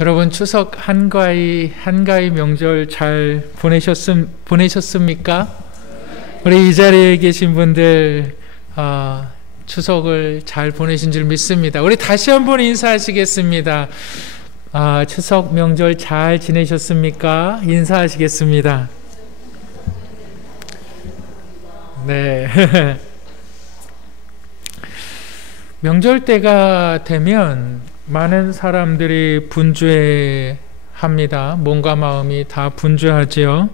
여러분 추석 한가위 명절 잘 보내셨습니까? 우리 이 자리에 계신 분들 추석을 잘 보내신 줄 믿습니다. 우리 다시 한번 인사하시겠습니다. 추석 명절 잘 지내셨습니까? 인사하시겠습니다. 네. 명절 때가 되면 많은 사람들이 분주해합니다. 몸과 마음이 다 분주하지요.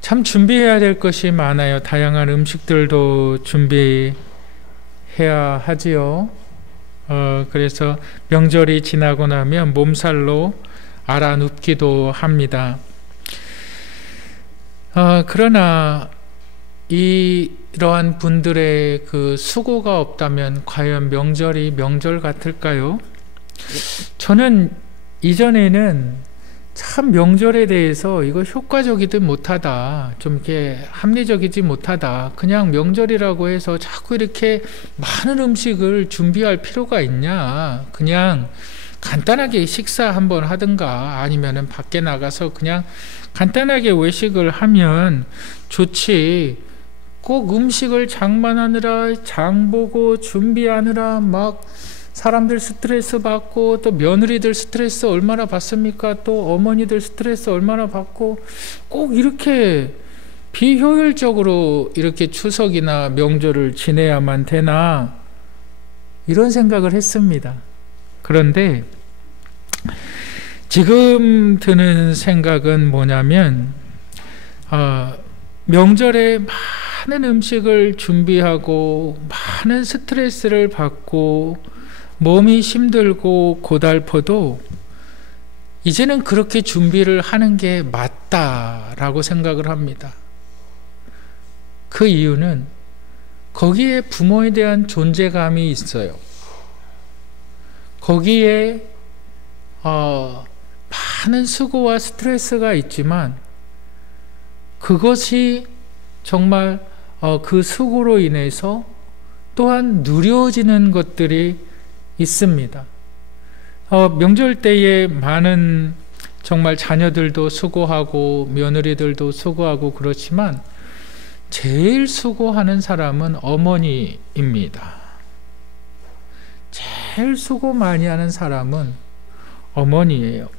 참 준비해야 될 것이 많아요. 다양한 음식들도 준비해야 하지요. 그래서 명절이 지나고 나면 몸살로 알아눕기도 합니다. 그러나 이러한 분들의 그 수고가 없다면 과연 명절이 명절 같을까요? 저는 이전에는 참 명절에 대해서 이거 효과적이지 못하다, 좀 이렇게 합리적이지 못하다, 그냥 명절이라고 해서 자꾸 이렇게 많은 음식을 준비할 필요가 있냐, 그냥 간단하게 식사 한번 하든가 아니면은 밖에 나가서 그냥 간단하게 외식을 하면 좋지, 꼭 음식을 장만하느라 장보고 준비하느라 막 사람들 스트레스 받고, 또 며느리들 스트레스 얼마나 받습니까? 또 어머니들 스트레스 얼마나 받고, 꼭 이렇게 비효율적으로 이렇게 추석이나 명절을 지내야만 되나, 이런 생각을 했습니다. 그런데 지금 드는 생각은 뭐냐면, 명절에 많은 음식을 준비하고 많은 스트레스를 받고 몸이 힘들고 고달퍼도 이제는 그렇게 준비를 하는 게 맞다라고 생각을 합니다. 그 이유는 거기에 부모에 대한 존재감이 있어요. 거기에 많은 수고와 스트레스가 있지만 그것이 정말 그 수고로 인해서 또한 누려지는 것들이 있습니다. 명절 때에 많은 정말 자녀들도 수고하고 며느리들도 수고하고 그렇지만 제일 수고하는 사람은 어머니입니다. 제일 수고 많이 하는 사람은 어머니예요.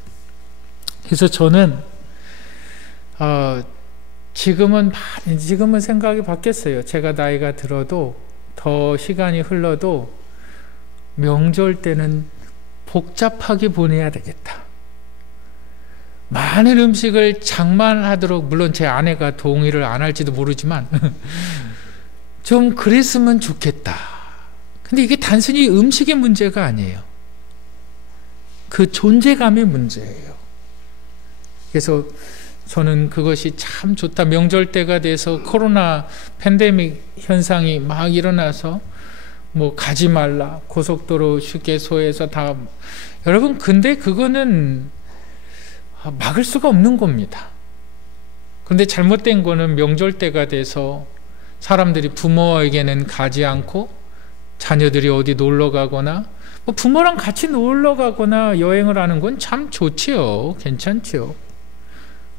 그래서 저는 지금은 생각이 바뀌었어요. 제가 나이가 들어도 더 시간이 흘러도 명절 때는 복잡하게 보내야 되겠다. 많은 음식을 장만하도록, 물론 제 아내가 동의를 안 할지도 모르지만 좀 그랬으면 좋겠다. 근데 이게 단순히 음식의 문제가 아니에요. 그 존재감의 문제예요. 그래서 저는 그것이 참 좋다. 명절 때가 돼서 코로나 팬데믹 현상이 막 일어나서 뭐 가지 말라, 고속도로 휴게소에서 다, 여러분 근데 그거는 막을 수가 없는 겁니다. 근데 잘못된 거는 명절 때가 돼서 사람들이 부모에게는 가지 않고 자녀들이 어디 놀러 가거나, 뭐 부모랑 같이 놀러 가거나 여행을 하는 건 참 좋지요. 괜찮지요.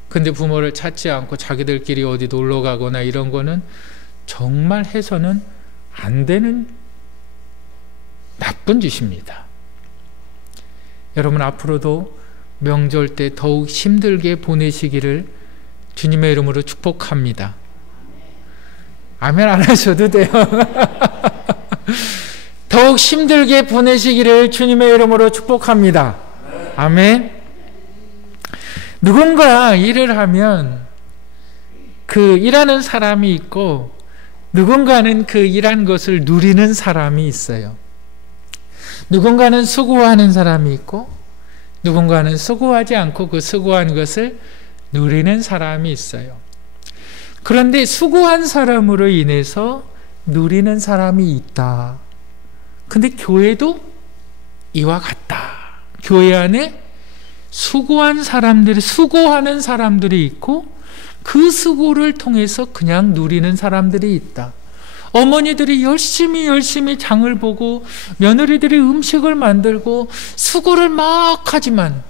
근데 부모를 찾지 않고 자기들끼리 어디 놀러 가거나 이런 거는 정말 해서는 안 되는 나쁜 짓입니다. 여러분 앞으로도 명절 때 더욱 힘들게 보내시기를 주님의 이름으로 축복합니다. 아멘 안 하셔도 돼요. 더욱 힘들게 보내시기를 주님의 이름으로 축복합니다. 아멘. 누군가 일을 하면 그 일하는 사람이 있고, 누군가는 그 일한 것을 누리는 사람이 있어요. 누군가는 수고하는 사람이 있고, 누군가는 수고하지 않고 그 수고한 것을 누리는 사람이 있어요. 그런데 수고한 사람으로 인해서 누리는 사람이 있다. 근데 교회도 이와 같다. 교회 안에 수고하는 사람들이 있고, 그 수고를 통해서 그냥 누리는 사람들이 있다. 어머니들이 열심히 장을 보고 며느리들이 음식을 만들고 수고를 막 하지만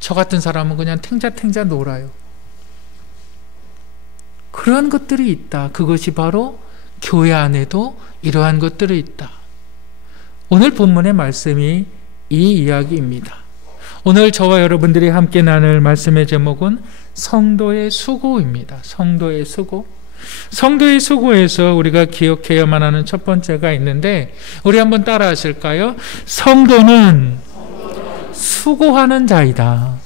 저 같은 사람은 그냥 탱자탱자 놀아요. 그런 것들이 있다. 그것이 바로 교회 안에도 이러한 것들이 있다. 오늘 본문의 말씀이 이 이야기입니다. 오늘 저와 여러분들이 함께 나눌 말씀의 제목은 성도의 수고입니다. 성도의 수고. 성도의 수고에서 우리가 기억해야만 하는 첫 번째가 있는데, 우리 한번 따라 하실까요? 성도는 수고하는 자이다.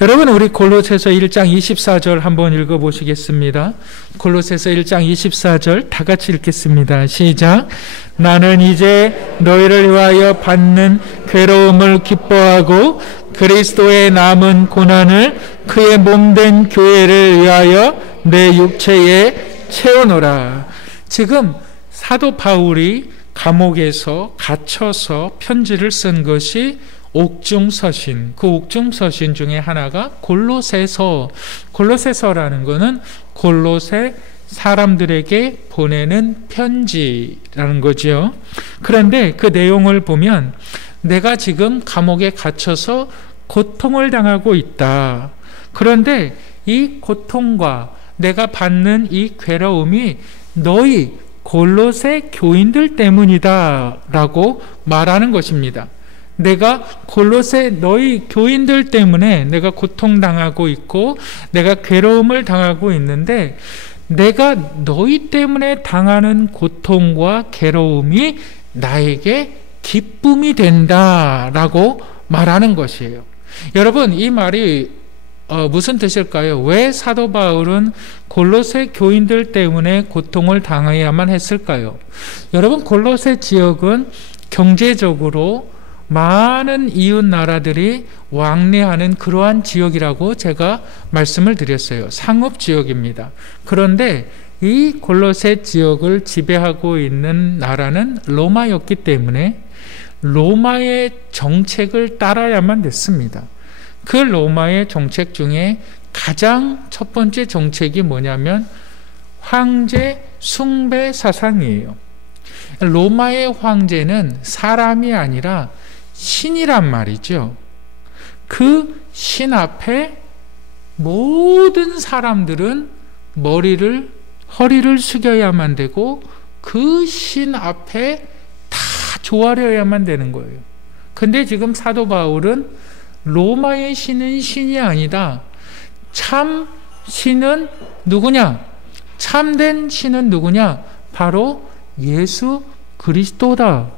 여러분, 우리 골로새서 1장 24절 한번 읽어보시겠습니다. 골로새서 1장 24절 다 같이 읽겠습니다. 시작. 나는 이제 너희를 위하여 받는 괴로움을 기뻐하고 그리스도의 남은 고난을 그의 몸된 교회를 위하여 내 육체에 채우노라. 지금 사도 바울이 감옥에서 갇혀서 편지를 쓴 것이 옥중서신, 그 옥중서신 중에 하나가 골로새서라는 것은 골로새 사람들에게 보내는 편지라는 거죠. 그런데 그 내용을 보면 내가 지금 감옥에 갇혀서 고통을 당하고 있다. 그런데 이 고통과 내가 받는 이 괴로움이 너희 골로새 교인들 때문이다 라고 말하는 것입니다. 내가 골로새 너희 교인들 때문에 내가 고통당하고 있고 내가 괴로움을 당하고 있는데, 내가 너희 때문에 당하는 고통과 괴로움이 나에게 기쁨이 된다라고 말하는 것이에요. 여러분, 이 말이 무슨 뜻일까요? 왜 사도 바울은 골로새 교인들 때문에 고통을 당해야만 했을까요? 여러분, 골로새 지역은 경제적으로 많은 이웃 나라들이 왕래하는 그러한 지역이라고 제가 말씀을 드렸어요. 상업 지역입니다. 그런데 이 골로새 지역을 지배하고 있는 나라는 로마였기 때문에 로마의 정책을 따라야만 됐습니다. 그 로마의 정책 중에 가장 첫 번째 정책이 뭐냐면 황제 숭배 사상이에요. 로마의 황제는 사람이 아니라 신이란 말이죠. 그 신 앞에 모든 사람들은 허리를 숙여야만 되고 그 신 앞에 다 조아려야만 되는 거예요. 근데 지금 사도 바울은 로마의 신은 신이 아니다. 참 신은 누구냐? 참된 신은 누구냐? 바로 예수 그리스도다.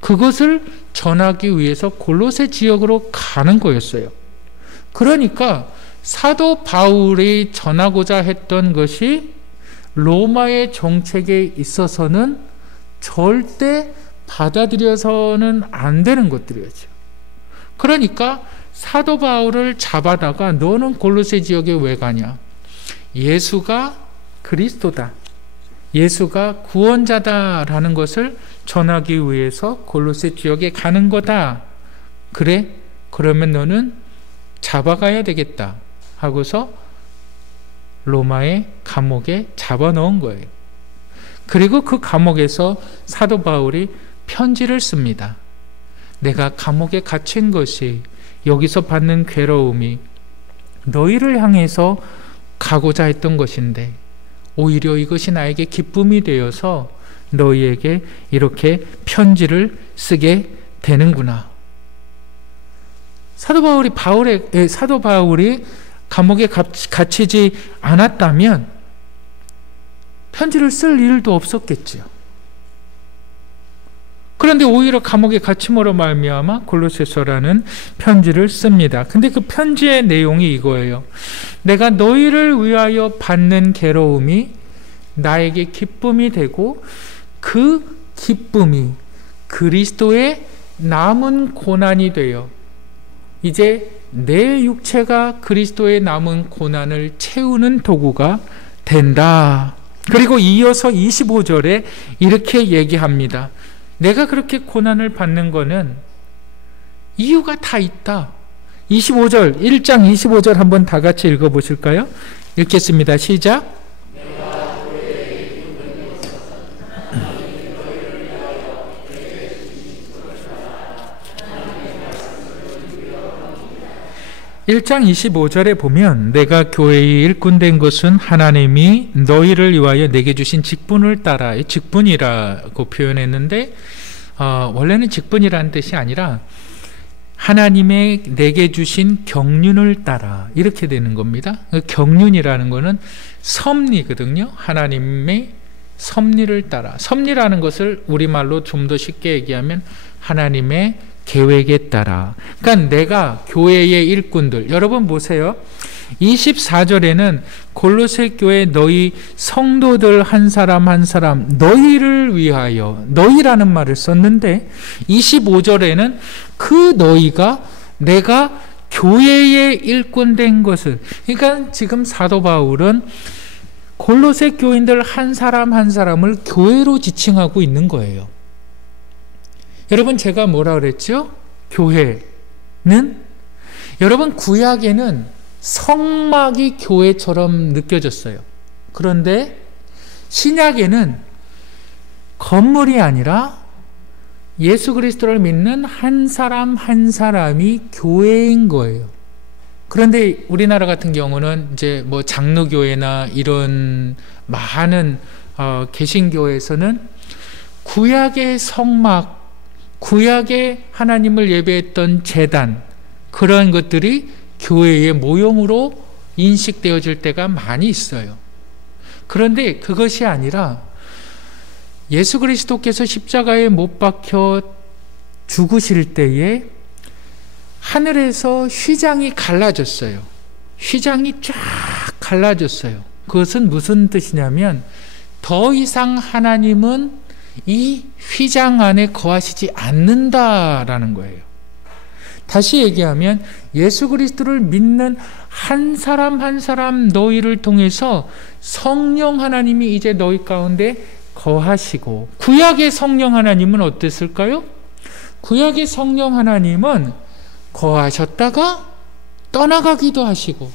그것을 전하기 위해서 골로새 지역으로 가는 거였어요. 그러니까 사도 바울이 전하고자 했던 것이 로마의 정책에 있어서는 절대 받아들여서는 안 되는 것들이었죠. 그러니까 사도 바울을 잡아다가 너는 골로새 지역에 왜 가냐? 예수가 그리스도다. 예수가 구원자다라는 것을 전하기 위해서 골로새 지역에 가는 거다. 그래? 그러면 너는 잡아가야 되겠다 하고서 로마의 감옥에 잡아넣은 거예요. 그리고 그 감옥에서 사도 바울이 편지를 씁니다. 내가 감옥에 갇힌 것이, 여기서 받는 괴로움이 너희를 향해서 가고자 했던 것인데 오히려 이것이 나에게 기쁨이 되어서 너희에게 이렇게 편지를 쓰게 되는구나. 사도 바울이 감옥에 갇히지 않았다면 편지를 쓸 일도 없었겠지요. 그런데 오히려 감옥에 갇힘으로 말미암아 골로새서라는 편지를 씁니다. 근데 그 편지의 내용이 이거예요. 내가 너희를 위하여 받는 괴로움이 나에게 기쁨이 되고 그 기쁨이 그리스도의 남은 고난이 되어 이제 내 육체가 그리스도의 남은 고난을 채우는 도구가 된다. 그리고 이어서 25절에 이렇게 얘기합니다. 내가 그렇게 고난을 받는 거는 이유가 다 있다. 25절, 1장 25절 한번 다 같이 읽어보실까요? 읽겠습니다. 시작. 1장 25절에 보면 내가 교회의 일꾼 된 것은 하나님이 너희를 위하여 내게 주신 직분을 따라, 직분이라고 표현했는데 원래는 직분이라는 뜻이 아니라 하나님의 내게 주신 경륜을 따라 이렇게 되는 겁니다. 경륜이라는 것은 섭리거든요. 하나님의 섭리를 따라. 섭리라는 것을 우리말로 좀 더 쉽게 얘기하면 하나님의 계획에 따라. 그러니까 내가 교회의 일꾼들, 여러분 보세요. 24절에는 골로새 교회 너희 성도들 한 사람 한 사람 너희를 위하여, 너희라는 말을 썼는데 25절에는 그 너희가 내가 교회의 일꾼 된 것을, 그러니까 지금 사도 바울은 골로새 교인들 한 사람 한 사람을 교회로 지칭하고 있는 거예요. 여러분, 제가 뭐라 그랬죠? 교회는, 여러분, 구약에는 성막이 교회처럼 느껴졌어요. 그런데 신약에는 건물이 아니라 예수 그리스도를 믿는 한 사람 한 사람이 교회인 거예요. 그런데 우리나라 같은 경우는 이제 뭐 장로교회나 이런 많은 개신교회에서는 구약의 성막, 구약의 하나님을 예배했던 제단, 그런 것들이 교회의 모형으로 인식되어질 때가 많이 있어요. 그런데 그것이 아니라 예수 그리스도께서 십자가에 못 박혀 죽으실 때에 하늘에서 휘장이 갈라졌어요. 휘장이 쫙 갈라졌어요. 그것은 무슨 뜻이냐면 더 이상 하나님은 이 휘장 안에 거하시지 않는다라는 거예요. 다시 얘기하면 예수 그리스도를 믿는 한 사람 한 사람 너희를 통해서 성령 하나님이 이제 너희 가운데 거하시고, 구약의 성령 하나님은 어땠을까요? 구약의 성령 하나님은 거하셨다가 떠나가기도 하시고,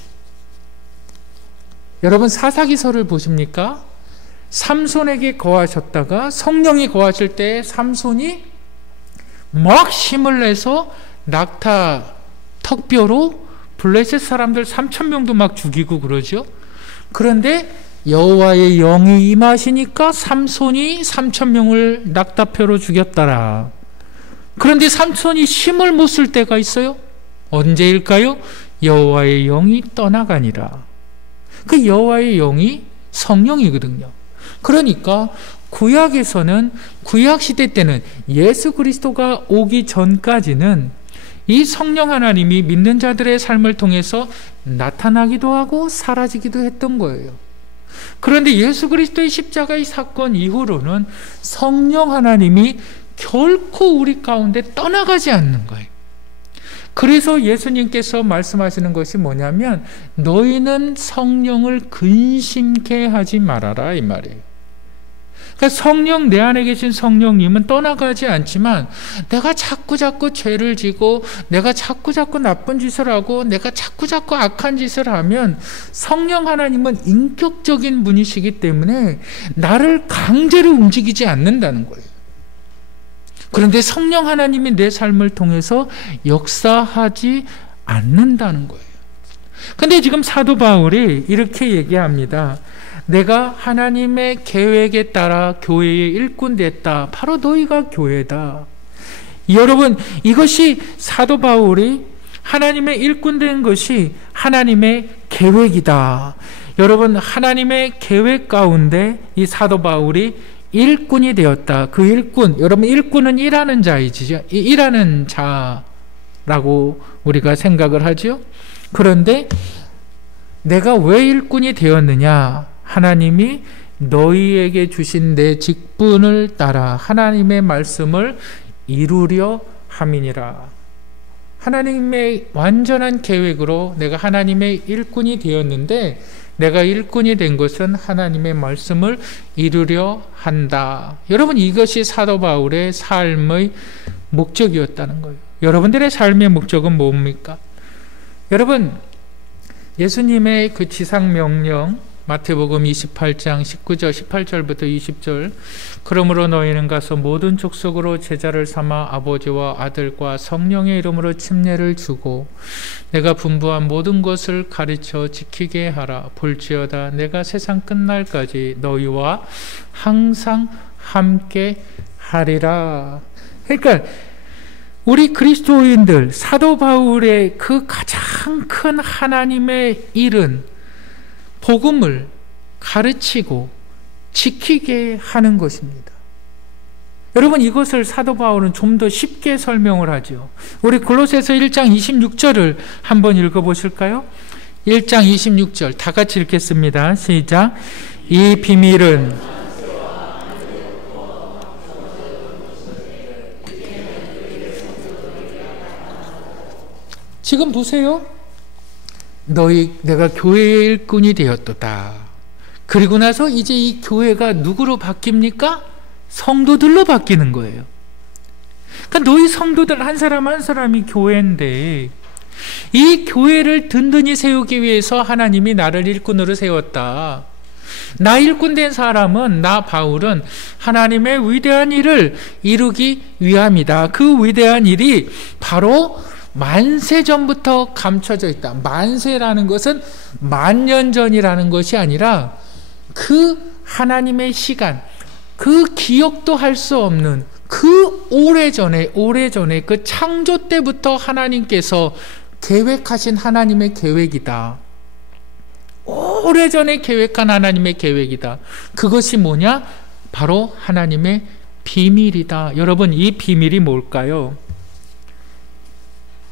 여러분 사사기서를 보십니까? 삼손에게 거하셨다가 성령이 거하실 때 삼손이 막 힘을 내서 낙타 턱뼈로 블레셋 사람들 3,000명도 막 죽이고 그러죠. 그런데 여호와의 영이 임하시니까 삼손이 3,000명을 낙타표로 죽였더라. 그런데 삼손이 힘을 못 쓸 때가 있어요. 언제일까요? 여호와의 영이 떠나가니라. 그 여호와의 영이 성령이거든요. 그러니까 구약에서는, 구약시대 때는 예수 그리스도가 오기 전까지는 이 성령 하나님이 믿는 자들의 삶을 통해서 나타나기도 하고 사라지기도 했던 거예요. 그런데 예수 그리스도의 십자가의 사건 이후로는 성령 하나님이 결코 우리 가운데 떠나가지 않는 거예요. 그래서 예수님께서 말씀하시는 것이 뭐냐면 너희는 성령을 근심케 하지 말아라, 이 말이에요. 그러니까 성령, 내 안에 계신 성령님은 떠나가지 않지만 내가 자꾸 죄를 지고 내가 자꾸 나쁜 짓을 하고 내가 자꾸 악한 짓을 하면 성령 하나님은 인격적인 분이시기 때문에 나를 강제로 움직이지 않는다는 거예요. 그런데 성령 하나님이 내 삶을 통해서 역사하지 않는다는 거예요. 근데 지금 사도 바울이 이렇게 얘기합니다. 내가 하나님의 계획에 따라 교회의 일꾼 됐다. 바로 너희가 교회다. 여러분, 이것이 사도 바울이 하나님의 일꾼 된 것이 하나님의 계획이다. 여러분, 하나님의 계획 가운데 이 사도 바울이 일꾼이 되었다. 그 일꾼, 여러분, 일꾼은 일하는 자이지요. 일하는 자라고 우리가 생각을 하죠. 그런데 내가 왜 일꾼이 되었느냐? 하나님이 너희에게 주신 내 직분을 따라 하나님의 말씀을 이루려 함이니라. 하나님의 완전한 계획으로 내가 하나님의 일꾼이 되었는데, 내가 일꾼이 된 것은 하나님의 말씀을 이루려 한다. 여러분, 이것이 사도 바울의 삶의 목적이었다는 거예요. 여러분들의 삶의 목적은 뭡니까? 여러분, 예수님의 그 지상 명령, 마태복음 28장 19절 18절부터 20절. 그러므로 너희는 가서 모든 족속으로 제자를 삼아 아버지와 아들과 성령의 이름으로 침례를 주고 내가 분부한 모든 것을 가르쳐 지키게 하라. 볼지어다 내가 세상 끝날까지 너희와 항상 함께 하리라. 그러니까 우리 그리스도인들, 사도 바울의 그 가장 큰 하나님의 일은 복음을 가르치고 지키게 하는 것입니다. 여러분, 이것을 사도 바울은 좀 더 쉽게 설명을 하죠. 우리 골로새서 1장 26절을 한번 읽어보실까요? 1장 26절 다 같이 읽겠습니다. 시작. 이 비밀은 지금 보세요. 내가 교회의 일꾼이 되었도다. 그리고 나서 이제 이 교회가 누구로 바뀝니까? 성도들로 바뀌는 거예요. 그러니까 너희 성도들 한 사람 한 사람이 교회인데 이 교회를 든든히 세우기 위해서 하나님이 나를 일꾼으로 세웠다. 나 일꾼 된 사람은, 나 바울은 하나님의 위대한 일을 이루기 위함이다. 그 위대한 일이 바로 만세 전부터 감춰져 있다. 만세라는 것은 만년 전이라는 것이 아니라 그 하나님의 시간, 그 기억도 할 수 없는 그 오래전에 그 창조 때부터 하나님께서 계획하신 하나님의 계획이다. 오래전에 계획한 하나님의 계획이다. 그것이 뭐냐? 바로 하나님의 비밀이다. 여러분, 이 비밀이 뭘까요?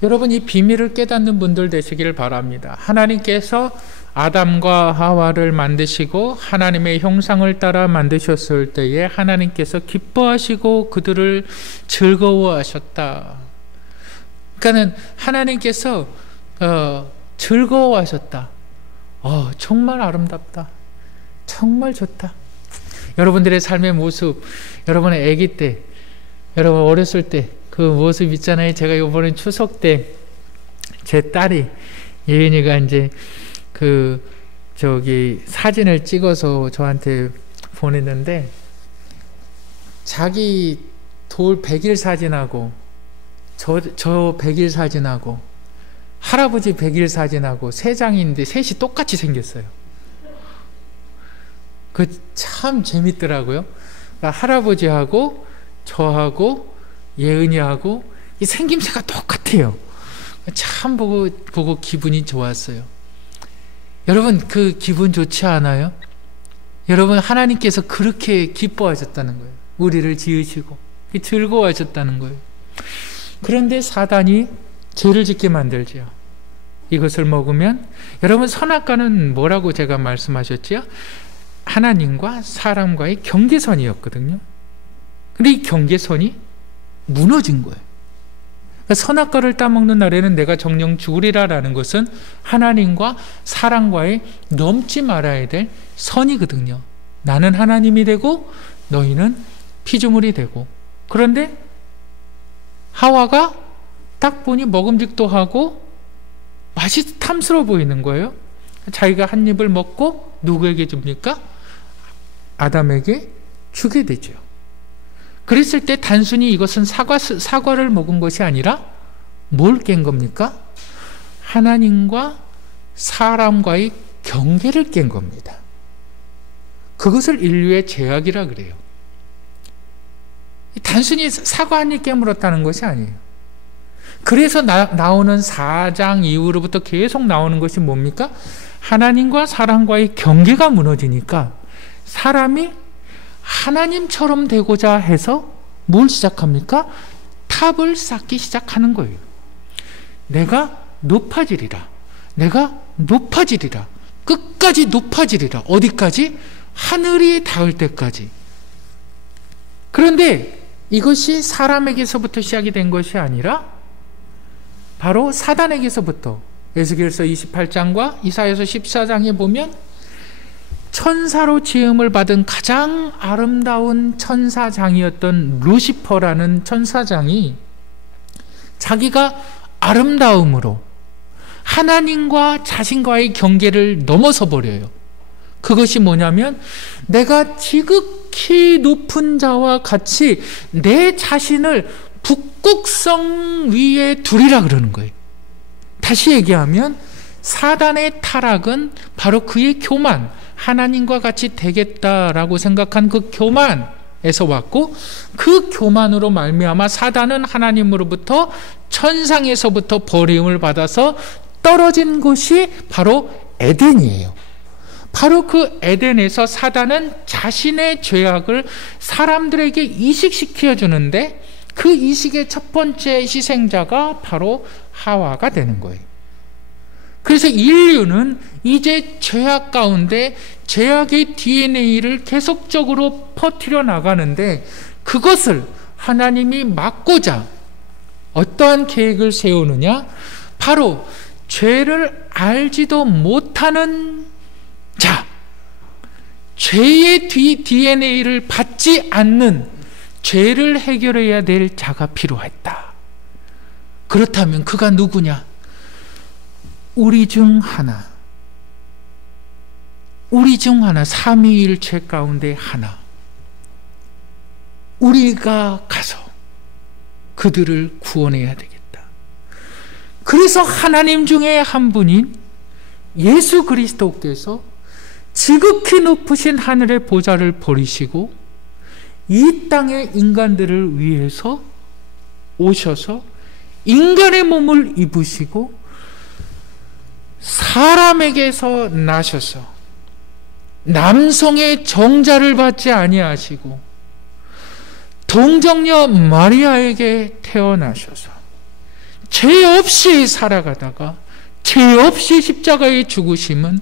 여러분, 이 비밀을 깨닫는 분들 되시기를 바랍니다. 하나님께서 아담과 하와를 만드시고 하나님의 형상을 따라 만드셨을 때에 하나님께서 기뻐하시고 그들을 즐거워하셨다. 그러니까는 하나님께서 즐거워하셨다. 정말 아름답다. 정말 좋다. 여러분들의 삶의 모습, 여러분의 아기 때, 여러분 어렸을 때 그 모습 있잖아요. 제가 이번에 추석 때 제 딸이 예은이가 이제 사진을 찍어서 저한테 보냈는데 자기 돌 100일 사진하고 저 100일 사진하고 할아버지 100일 사진하고 세 장인데 셋이 똑같이 생겼어요. 그 참 재밌더라고요. 그러니까 할아버지하고 저하고 예은이하고 이 생김새가 똑같아요. 참 보고 기분이 좋았어요. 여러분, 그 기분 좋지 않아요? 여러분, 하나님께서 그렇게 기뻐하셨다는 거예요. 우리를 지으시고 즐거워하셨다는 거예요. 그런데 사단이 죄를 짓게 만들죠. 이것을 먹으면, 여러분, 선악과는 뭐라고 제가 말씀하셨지요? 하나님과 사람과의 경계선이었거든요. 근데 이 경계선이 무너진 거예요. 선악과를 따먹는 날에는 내가 정령 죽으리라라는 것은 하나님과 사람과의 넘지 말아야 될 선이거든요. 나는 하나님이 되고 너희는 피조물이 되고. 그런데 하와가 딱 보니 먹음직도 하고 맛이 탐스러워 보이는 거예요. 자기가 한 입을 먹고 누구에게 줍니까? 아담에게 주게 되죠. 그랬을 때 단순히 이것은 사과를 먹은 것이 아니라 뭘 깬 겁니까? 하나님과 사람과의 경계를 깬 겁니다. 그것을 인류의 죄악이라 그래요. 단순히 사과 한 입 깨물었다는 것이 아니에요. 그래서 나오는 4장 이후로부터 계속 나오는 것이 뭡니까? 하나님과 사람과의 경계가 무너지니까 사람이 하나님처럼 되고자 해서 뭘 시작합니까? 탑을 쌓기 시작하는 거예요. 내가 높아지리라. 내가 높아지리라. 끝까지 높아지리라. 어디까지? 하늘이 닿을 때까지. 그런데 이것이 사람에게서부터 시작이 된 것이 아니라 바로 사단에게서부터, 에스겔서 28장과 이사야서 14장에 보면 천사로 지음을 받은 가장 아름다운 천사장이었던 루시퍼라는 천사장이 자기가 아름다움으로 하나님과 자신과의 경계를 넘어서 버려요. 그것이 뭐냐면 내가 지극히 높은 자와 같이 내 자신을 북극성 위에 두리라 그러는 거예요. 다시 얘기하면 사단의 타락은 바로 그의 교만, 하나님과 같이 되겠다라고 생각한 그 교만에서 왔고, 그 교만으로 말미암아 사단은 하나님으로부터 천상에서부터 버림을 받아서 떨어진 곳이 바로 에덴이에요. 바로 그 에덴에서 사단은 자신의 죄악을 사람들에게 이식시켜 주는데, 그 이식의 첫 번째 희생자가 바로 하와가 되는 거예요. 그래서 인류는 이제 죄악 가운데 죄악의 DNA를 계속적으로 퍼뜨려 나가는데, 그것을 하나님이 막고자 어떠한 계획을 세우느냐? 바로 죄를 알지도 못하는 자, 죄의 DNA를 받지 않는, 죄를 해결해야 될 자가 필요했다. 그렇다면 그가 누구냐? 우리 중 하나, 삼위일체 가운데 하나, 우리가 가서 그들을 구원해야 되겠다. 그래서 하나님 중에 한 분인 예수 그리스도께서 지극히 높으신 하늘의 보좌를 버리시고 이 땅의 인간들을 위해서 오셔서 인간의 몸을 입으시고 사람에게서 나셔서 남성의 정자를 받지 아니하시고 동정녀 마리아에게 태어나셔서 죄 없이 살아가다가 죄 없이 십자가에 죽으심은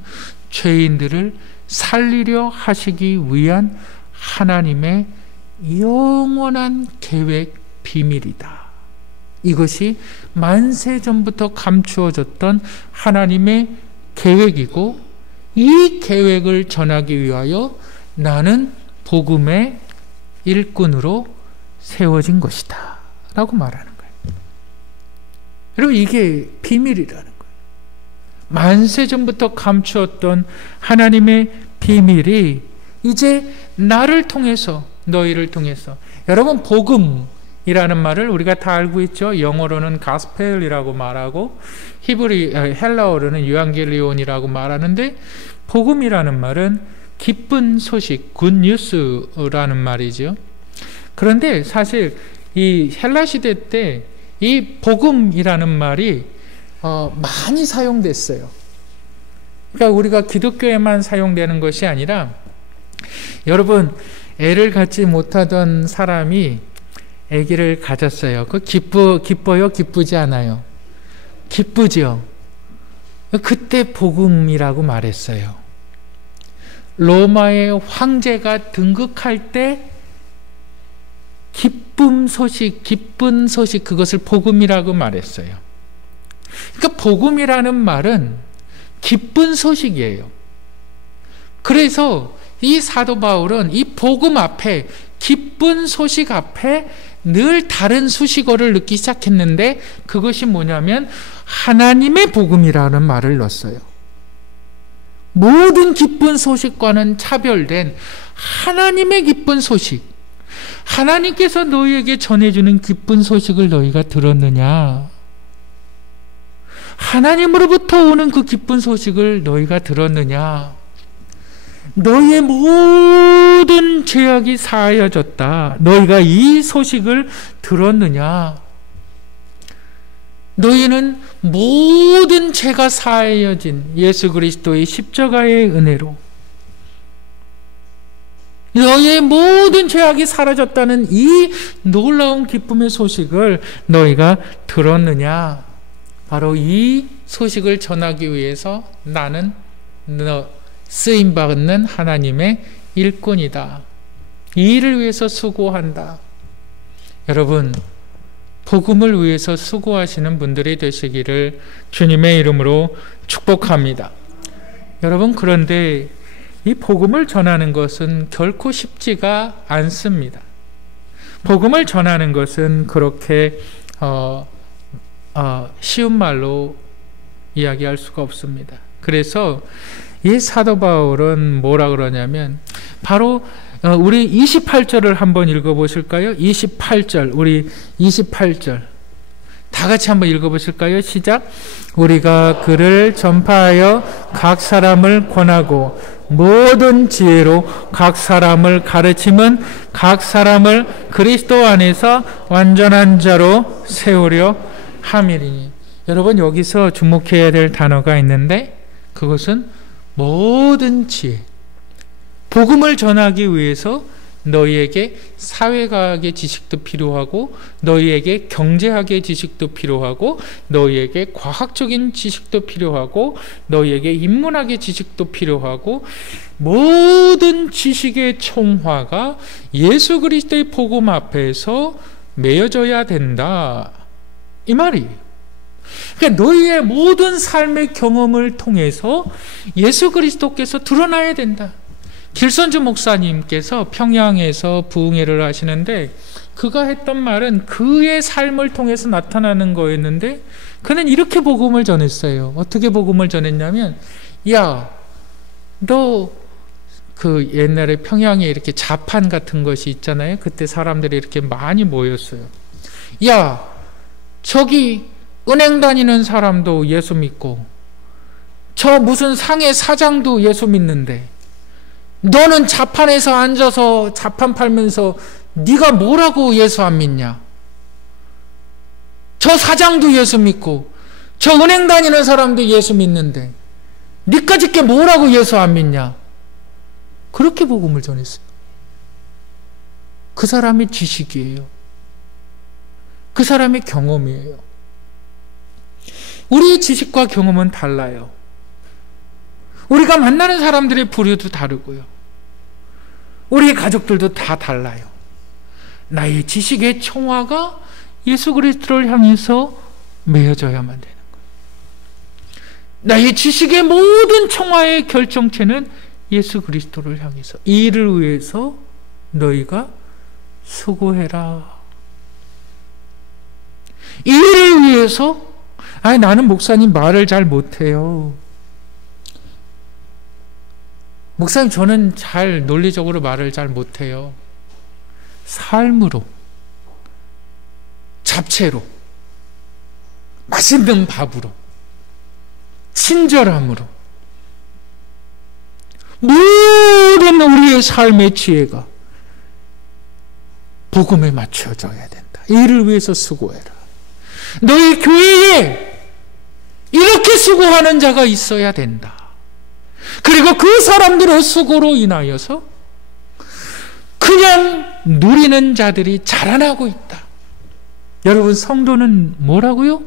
죄인들을 살리려 하시기 위한 하나님의 영원한 계획 비밀이다. 이것이 만세 전부터 감추어졌던 하나님의 계획이고, 이 계획을 전하기 위하여 나는 복음의 일꾼으로 세워진 것이다 라고 말하는 거예요. 여러분, 이게 비밀이라는 거예요. 만세 전부터 감추었던 하나님의 비밀이 이제 나를 통해서, 너희를 통해서, 여러분, 복음이라는 말을 우리가 다 알고 있죠. 영어로는 가스펠이라고 말하고 헬라어로는 유앙겔리온이라고 말하는데, 복음이라는 말은 기쁜 소식, 굿뉴스라는 말이죠. 그런데 사실 이 헬라 시대 때 이 복음이라는 말이 많이 사용됐어요. 그러니까 우리가 기독교에만 사용되는 것이 아니라, 여러분, 애를 갖지 못하던 사람이 아기를 가졌어요. 그 기뻐요? 기쁘지 않아요? 기쁘죠. 그때 복음이라고 말했어요. 로마의 황제가 등극할 때 기쁜 소식, 그것을 복음이라고 말했어요. 그러니까 복음이라는 말은 기쁜 소식이에요. 그래서 이 사도 바울은 이 복음 앞에, 기쁜 소식 앞에 늘 다른 수식어를 넣기 시작했는데, 그것이 뭐냐면 하나님의 복음이라는 말을 넣었어요. 모든 기쁜 소식과는 차별된 하나님의 기쁜 소식, 하나님께서 너희에게 전해주는 기쁜 소식을 너희가 들었느냐? 하나님으로부터 오는 그 기쁜 소식을 너희가 들었느냐? 너희의 모든 죄악이 사하여졌다. 너희가 이 소식을 들었느냐? 너희는 모든 죄가 사하여진 예수 그리스도의 십자가의 은혜로 너희의 모든 죄악이 사라졌다는 이 놀라운 기쁨의 소식을 너희가 들었느냐? 바로 이 소식을 전하기 위해서 나는 쓰임받는 하나님의 일꾼이다. 이 일을 위해서 수고한다. 여러분, 복음을 위해서 수고하시는 분들이 되시기를 주님의 이름으로 축복합니다. 여러분, 그런데 이 복음을 전하는 것은 결코 쉽지가 않습니다. 복음을 전하는 것은 그렇게 쉬운 말로 이야기할 수가 없습니다. 그래서 이 사도 바울은 뭐라 그러냐면 바로 우리 28절을 한번 읽어보실까요? 28절, 우리 28절 다 같이 한번 읽어보실까요? 시작. 우리가 그를 전파하여 각 사람을 권하고 모든 지혜로 각 사람을 가르침은 각 사람을 그리스도 안에서 완전한 자로 세우려 함이리니. 여러분, 여기서 주목해야 될 단어가 있는데 그것은 모든 지혜. 복음을 전하기 위해서 너희에게 사회과학의 지식도 필요하고 너희에게 경제학의 지식도 필요하고 너희에게 과학적인 지식도 필요하고 너희에게 인문학의 지식도 필요하고 모든 지식의 총화가 예수 그리스도의 복음 앞에서 매여져야 된다, 이 말이에요. 그러니까 너희의 모든 삶의 경험을 통해서 예수 그리스도께서 드러나야 된다. 길선주 목사님께서 평양에서 부흥회를 하시는데 그가 했던 말은 그의 삶을 통해서 나타나는 거였는데 그는 이렇게 복음을 전했어요. 어떻게 복음을 전했냐면, 야, 너 그 옛날에 평양에 이렇게 자판 같은 것이 있잖아요. 그때 사람들이 이렇게 많이 모였어요. 야, 저기 은행 다니는 사람도 예수 믿고 저 무슨 상해 사장도 예수 믿는데 너는 자판에서 앉아서 자판 팔면서 네가 뭐라고 예수 안 믿냐? 저 사장도 예수 믿고 저 은행 다니는 사람도 예수 믿는데 니까짓 게 뭐라고 예수 안 믿냐? 그렇게 복음을 전했어요. 그 사람의 지식이에요. 그 사람의 경험이에요. 우리의 지식과 경험은 달라요. 우리가 만나는 사람들의 부류도 다르고요. 우리의 가족들도 다 달라요. 나의 지식의 총화가 예수 그리스도를 향해서 매여져야만 되는 거예요. 나의 지식의 모든 총화의 결정체는 예수 그리스도를 향해서, 이 일을 위해서 너희가 수고해라. 이 일을 위해서, 아니 나는 목사님 말을 잘 못해요. 목사님 저는 잘 논리적으로 말을 잘 못해요. 삶으로, 잡채로, 맛있는 밥으로, 친절함으로 모든 우리의 삶의 지혜가 복음에 맞춰져야 된다. 이를 위해서 수고해라. 너희 교회에 이렇게 수고하는 자가 있어야 된다. 그리고 그 사람들의 수고로 인하여서 그냥 누리는 자들이 자라나고 있다. 여러분, 성도는 뭐라고요?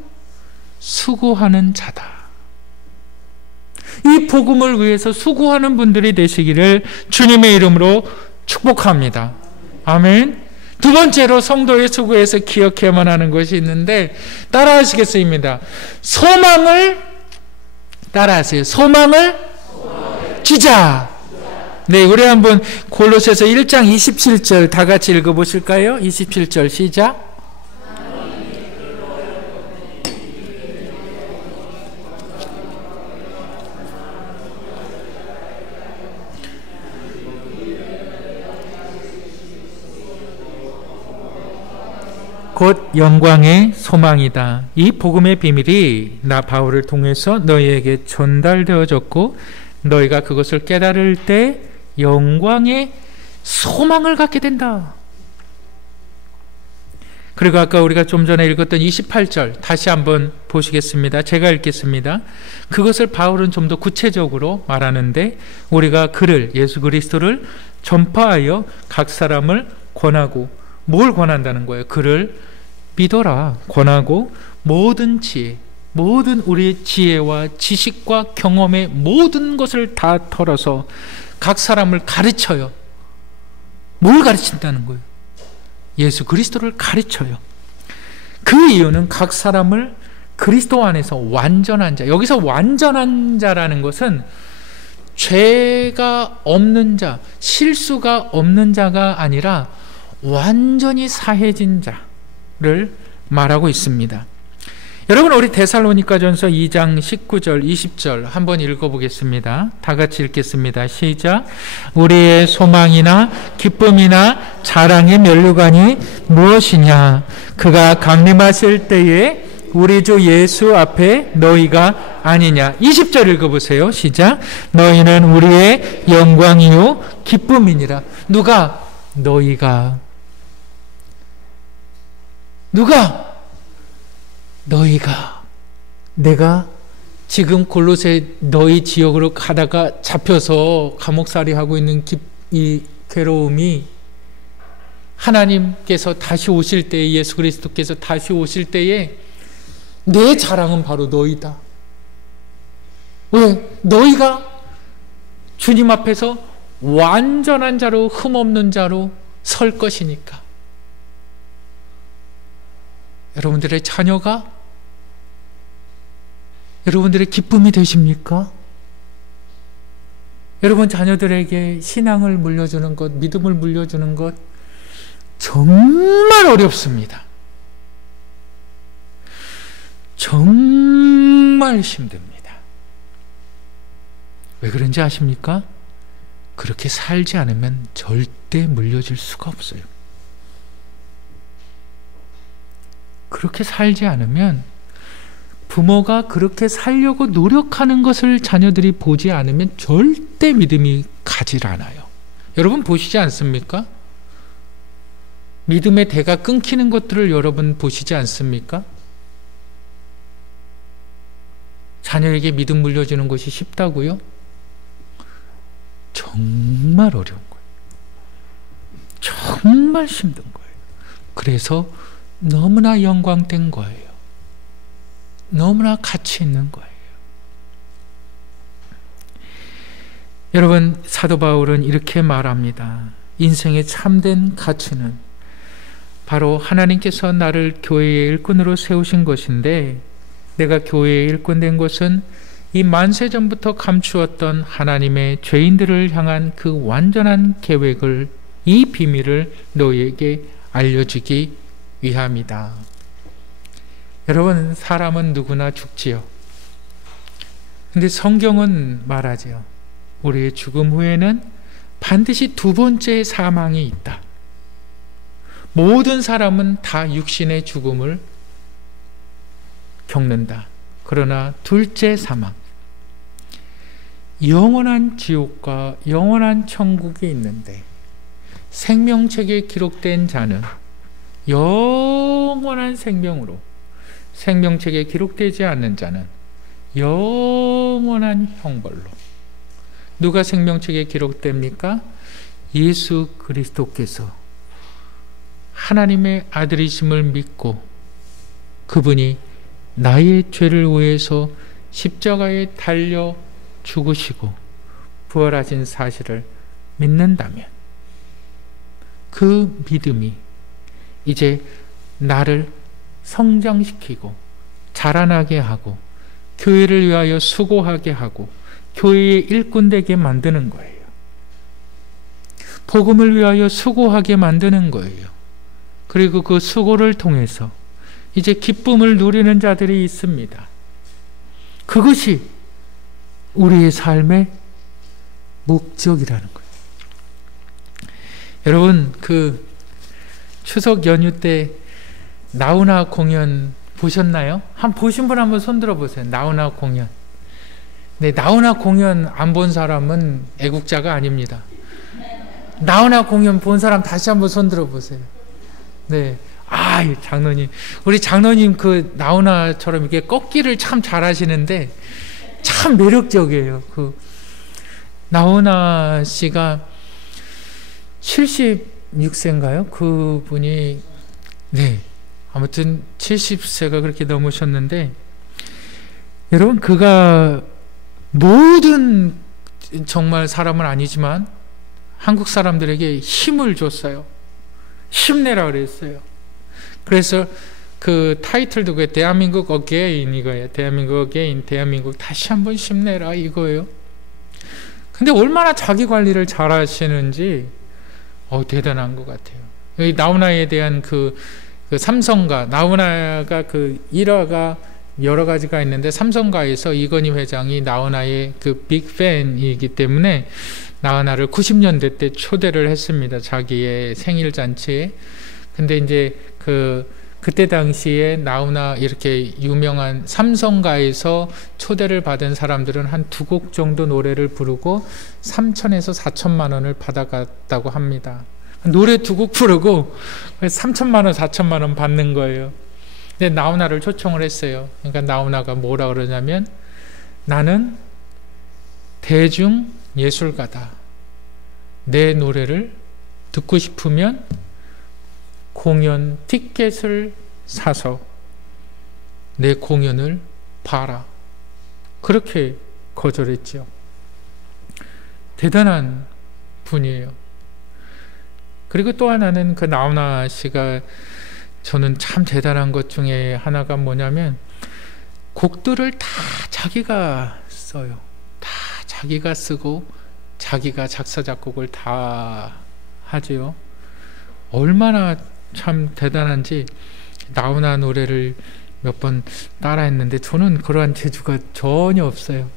수고하는 자다. 이 복음을 위해서 수고하는 분들이 되시기를 주님의 이름으로 축복합니다. 아멘. 두 번째로 성도의 수고에서 기억해야만 하는 것이 있는데, 따라하시겠습니다. 소망을, 따라하세요. 소망을 주자. 네, 우리 한번 골로새서 1장 27절 다 같이 읽어보실까요? 27절 시작. 곧 영광의 소망이다. 이 복음의 비밀이 나 바울을 통해서 너희에게 전달되어졌고 너희가 그것을 깨달을 때 영광의 소망을 갖게 된다. 그리고 아까 우리가 좀 전에 읽었던 28절 다시 한번 보시겠습니다. 제가 읽겠습니다. 그것을 바울은 좀 더 구체적으로 말하는데, 우리가 그를, 예수 그리스도를 전파하여 각 사람을 권하고, 뭘 권한다는 거예요? 그를 믿어라, 권하고 모든 지혜, 모든 우리의 지혜와 지식과 경험의 모든 것을 다 털어서 각 사람을 가르쳐요. 뭘 가르친다는 거예요? 예수 그리스도를 가르쳐요. 그 이유는 각 사람을 그리스도 안에서 완전한 자, 여기서 완전한 자라는 것은 죄가 없는 자, 실수가 없는 자가 아니라 완전히 사해진 자를 말하고 있습니다. 여러분, 우리 데살로니가전서 2장 19절 20절 한번 읽어보겠습니다. 다 같이 읽겠습니다. 시작. 우리의 소망이나 기쁨이나 자랑의 면류관이 무엇이냐? 그가 강림하실 때에 우리 주 예수 앞에 너희가 아니냐. 20절 읽어보세요. 시작. 너희는 우리의 영광이요 기쁨이니라. 누가? 너희가. 너희가. 내가 지금 골로새 너희 지역으로 가다가 잡혀서 감옥살이 하고 있는 이 괴로움이 하나님께서 다시 오실 때에, 예수 그리스도께서 다시 오실 때에 내 자랑은 바로 너희다. 왜? 너희가 주님 앞에서 완전한 자로, 흠없는 자로 설 것이니까. 여러분들의 자녀가 여러분들의 기쁨이 되십니까? 여러분 자녀들에게 신앙을 물려주는 것, 믿음을 물려주는 것 정말 어렵습니다. 정말 힘듭니다. 왜 그런지 아십니까? 그렇게 살지 않으면 절대 물려줄 수가 없어요. 그렇게 살지 않으면, 부모가 그렇게 살려고 노력하는 것을 자녀들이 보지 않으면 절대 믿음이 가질 않아요. 여러분 보시지 않습니까? 믿음의 대가 끊기는 것들을 여러분 보시지 않습니까? 자녀에게 믿음 물려주는 것이 쉽다고요? 정말 어려운 거예요. 정말 힘든 거예요. 그래서 너무나 영광된 거예요. 너무나 가치 있는 거예요. 여러분, 사도 바울은 이렇게 말합니다. 인생의 참된 가치는 바로 하나님께서 나를 교회의 일꾼으로 세우신 것인데, 내가 교회의 일꾼 된 것은 이 만세전부터 감추었던 하나님의 죄인들을 향한 그 완전한 계획을, 이 비밀을 너희에게 알려주기 위함이다. 여러분, 사람은 누구나 죽지요. 근데 성경은 말하지요. 우리의 죽음 후에는 반드시 두 번째 사망이 있다. 모든 사람은 다 육신의 죽음을 겪는다. 그러나 둘째 사망, 영원한 지옥과 영원한 천국이 있는데, 생명책에 기록된 자는 영원한 생명으로, 생명책에 기록되지 않는 자는 영원한 형벌로. 누가 생명책에 기록됩니까? 예수 그리스도께서 하나님의 아들이심을 믿고 그분이 나의 죄를 위해서 십자가에 달려 죽으시고 부활하신 사실을 믿는다면, 그 믿음이 이제 나를 성장시키고 자라나게 하고 교회를 위하여 수고하게 하고 교회의 일꾼 되게 만드는 거예요. 복음을 위하여 수고하게 만드는 거예요. 그리고 그 수고를 통해서 이제 기쁨을 누리는 자들이 있습니다. 그것이 우리의 삶의 목적이라는 거예요. 여러분, 그 추석 연휴 때 나훈아 공연 보셨나요? 보신 분 한번 손들어 보세요. 나훈아 공연. 네, 나훈아 공연 안 본 사람은 애국자가 아닙니다. 나훈아 공연 본 사람 다시 한번 손들어 보세요. 네. 장로님. 우리 장로님 그 나훈아처럼 이렇게 꺾기를 참 잘하시는데 참 매력적이에요. 그 나훈아 씨가 76세인가요? 그분이, 네. 아무튼 70세가 그렇게 넘으셨는데, 여러분, 그가 모든, 정말 사람은 아니지만 한국 사람들에게 힘을 줬어요. 힘내라 그랬어요. 그래서 그 타이틀도 그 대한민국 어게인 이거예요. 대한민국 어게인, 대한민국 다시 한번 힘내라 이거예요. 근데 얼마나 자기 관리를 잘 하시는지 대단한 것 같아요. 여기 나훈아에 대한 그 삼성가, 나훈아가 그 일화가 여러 가지가 있는데 삼성가에서 이건희 회장이 나훈아의 그 빅팬이기 때문에 나훈아를 90년대 때 초대를 했습니다. 자기의 생일 잔치에. 근데 이제 그때 당시에 나훈아 이렇게 유명한 삼성가에서 초대를 받은 사람들은 한 2곡 정도 노래를 부르고 3천에서 4천만 원을 받아갔다고 합니다. 노래 2곡 부르고 3천만 원, 4천만 원 받는 거예요. 근데 나훈아를 초청을 했어요. 그러니까 나훈아가 뭐라 그러냐면, 나는 대중 예술가다. 내 노래를 듣고 싶으면 공연 티켓을 사서 내 공연을 봐라. 그렇게 거절했죠. 대단한 분이에요. 그리고 또 하나는 그 나훈아 씨가 저는 참 대단한 것 중에 하나가 뭐냐면, 곡들을 다 자기가 써요. 다 자기가 쓰고 자기가 작사 작곡을 다 하지요. 얼마나 참 대단한지. 나훈아 노래를 몇 번 따라했는데 저는 그러한 재주가 전혀 없어요.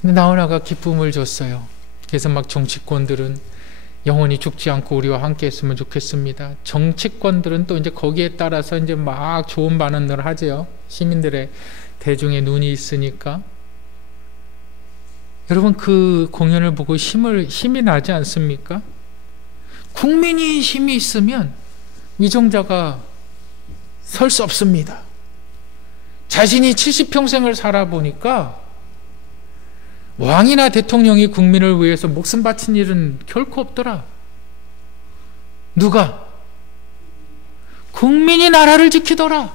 근데 나훈아가 기쁨을 줬어요. 그래서 막 정치권들은 영원히 죽지 않고 우리와 함께 했으면 좋겠습니다. 정치권들은 또 이제 거기에 따라서 이제 막 좋은 반응을 하죠. 시민들의, 대중의 눈이 있으니까. 여러분, 그 공연을 보고 힘이 나지 않습니까? 국민이 힘이 있으면 위정자가 설 수 없습니다. 자신이 70평생을 살아보니까 왕이나 대통령이 국민을 위해서 목숨 바친 일은 결코 없더라. 누가? 국민이 나라를 지키더라.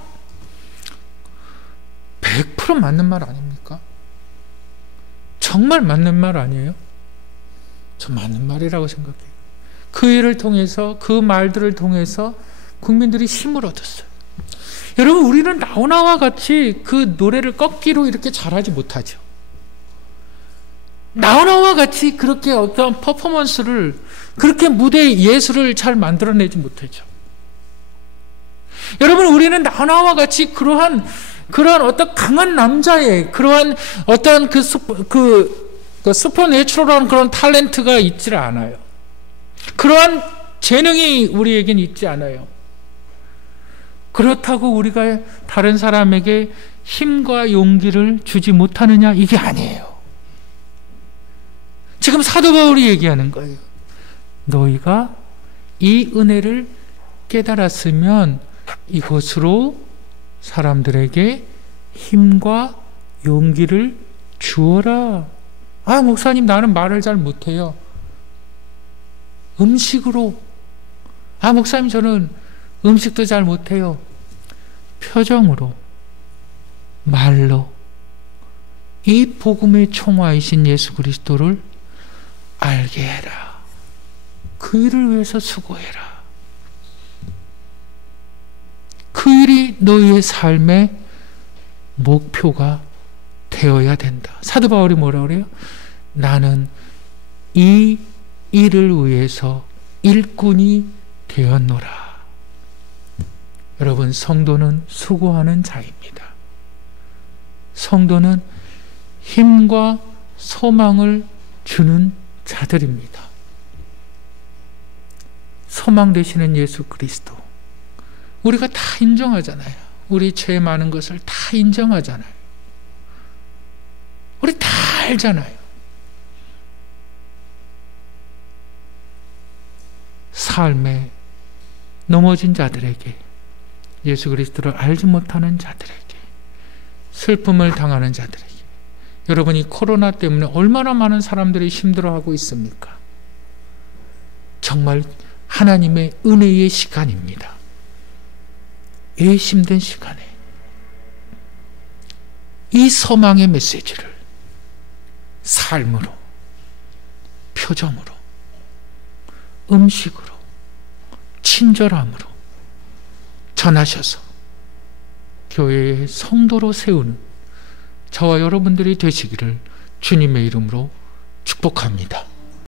100% 맞는 말 아닙니까? 정말 맞는 말 아니에요? 저 맞는 말이라고 생각해요. 그 일을 통해서, 그 말들을 통해서 국민들이 힘을 얻었어요. 여러분, 우리는 나훈아와 같이 그 노래를 꺾기로 이렇게 잘하지 못하죠. 나훈아와 같이 그렇게 어떤 퍼포먼스를, 그렇게 무대 예술을 잘 만들어내지 못하죠. 여러분, 우리는 나훈아와 같이 그러한 어떤 강한 남자의 그러한 어떤 그 슈퍼내추럴한 그런 탤런트가 있지를 않아요. 그러한 재능이 우리에겐 있지 않아요. 그렇다고 우리가 다른 사람에게 힘과 용기를 주지 못하느냐? 이게 아니에요. 지금 사도 바울이 얘기하는 거예요. 너희가 이 은혜를 깨달았으면 이것으로 사람들에게 힘과 용기를 주어라. 아, 목사님, 나는 말을 잘 못해요. 음식으로. 아, 목사님, 저는 음식도 잘 못해요. 표정으로, 말로 이 복음의 총화이신 예수 그리스도를 알게 해라. 그 일을 위해서 수고해라. 그 일이 너희의 삶의 목표가 되어야 된다. 사도 바울이 뭐라 그래요? 나는 이 일을 위해서 일꾼이 되었노라. 여러분, 성도는 수고하는 자입니다. 성도는 힘과 소망을 주는 자들입니다. 소망 되시는 예수 그리스도, 우리가 다 인정하잖아요. 우리 죄 많은 것을 다 인정하잖아요. 우리 다 알잖아요. 삶에 넘어진 자들에게, 예수 그리스도를 알지 못하는 자들에게, 슬픔을 당하는 자들에게, 여러분이 코로나 때문에 얼마나 많은 사람들이 힘들어하고 있습니까? 정말 하나님의 은혜의 시간입니다. 이 힘든 시간에 이 소망의 메시지를 삶으로, 표정으로, 음식으로, 친절함으로 전하셔서 교회의 성도로 세우는 저와 여러분들이 되시기를 주님의 이름으로 축복합니다.